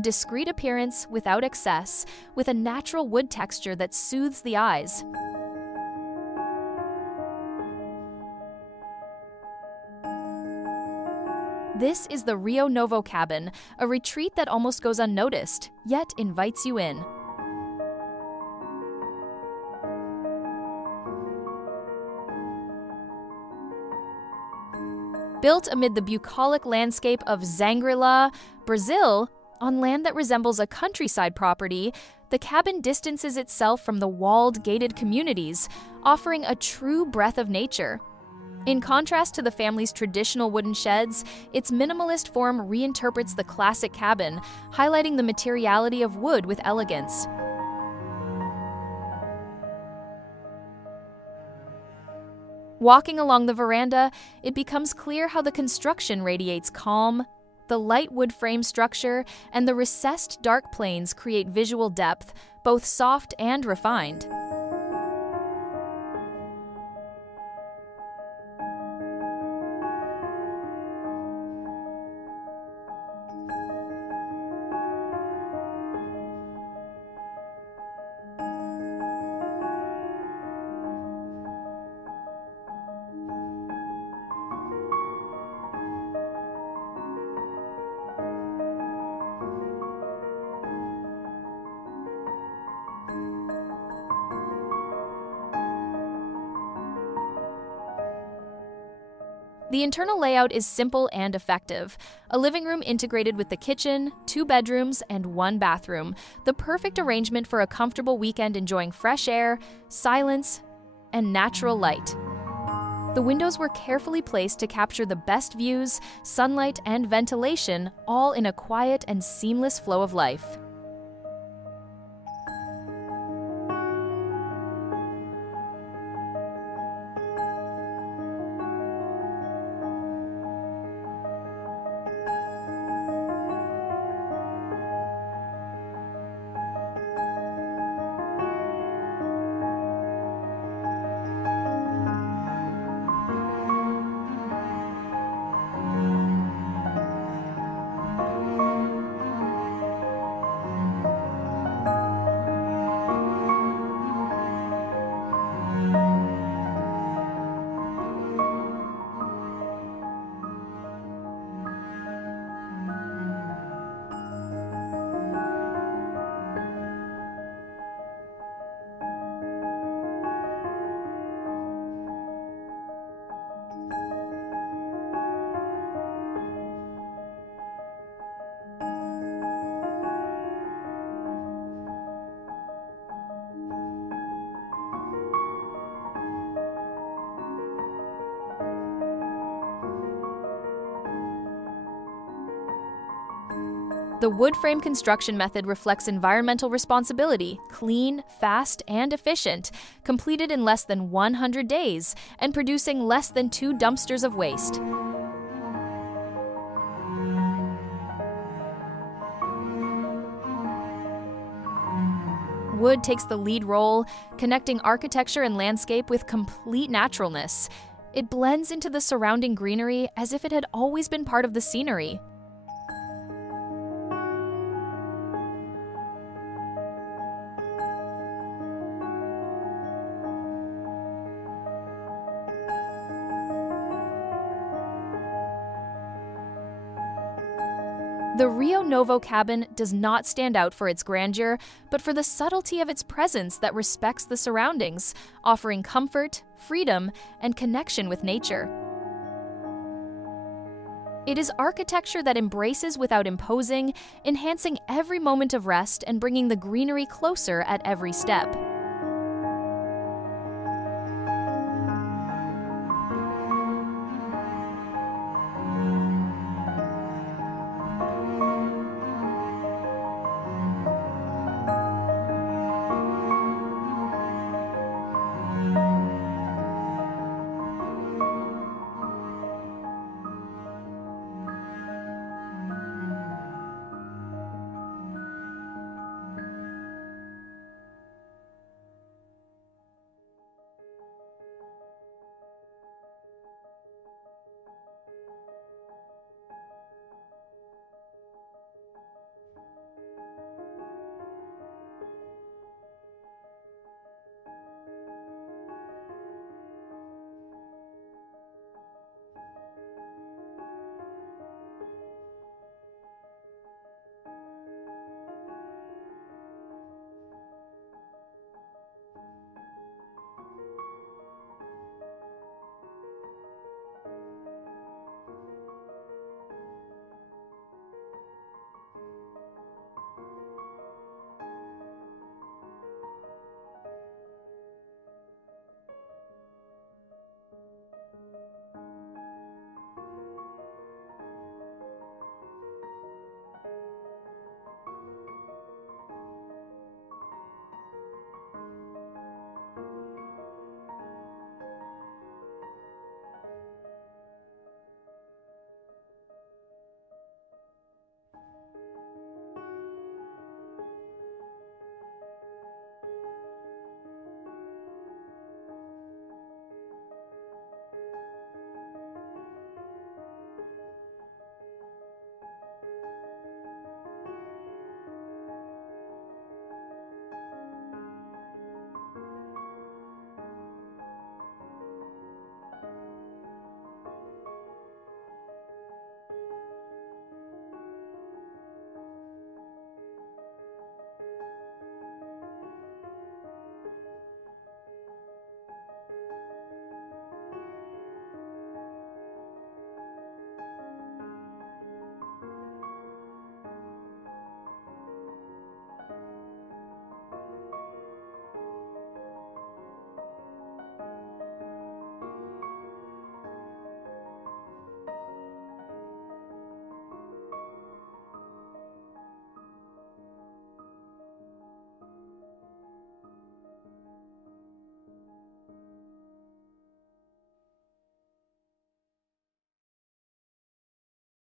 a discreet appearance without excess, with a natural wood texture that soothes the eyes. This is the Rio Novo Cabin, a retreat that almost goes unnoticed, yet invites you in. Built amid the bucolic landscape of Xangri-lá, Brazil, on land that resembles a countryside property, the cabin distances itself from the walled, gated communities, offering a true breath of nature. In contrast to the family's traditional wooden sheds, its minimalist form reinterprets the classic cabin, highlighting the materiality of wood with elegance. Walking along the veranda, it becomes clear how the construction radiates calm. The light wood frame structure and the recessed dark planes create visual depth, both soft and refined. The internal layout is simple and effective. A living room integrated with the kitchen, 2 bedrooms, and 1 bathroom. The perfect arrangement for a comfortable weekend enjoying fresh air, silence, and natural light. The windows were carefully placed to capture the best views, sunlight, and ventilation, all in a quiet and seamless flow of life. The wood frame construction method reflects environmental responsibility, clean, fast, and efficient, completed in less than 100 days, and producing less than 2 dumpsters of waste. Wood takes the lead role, connecting architecture and landscape with complete naturalness. It blends into the surrounding greenery as if it had always been part of the scenery. The Rio Novo Cabin does not stand out for its grandeur, but for the subtlety of its presence that respects the surroundings, offering comfort, freedom, and connection with nature. It is architecture that embraces without imposing, enhancing every moment of rest and bringing the greenery closer at every step.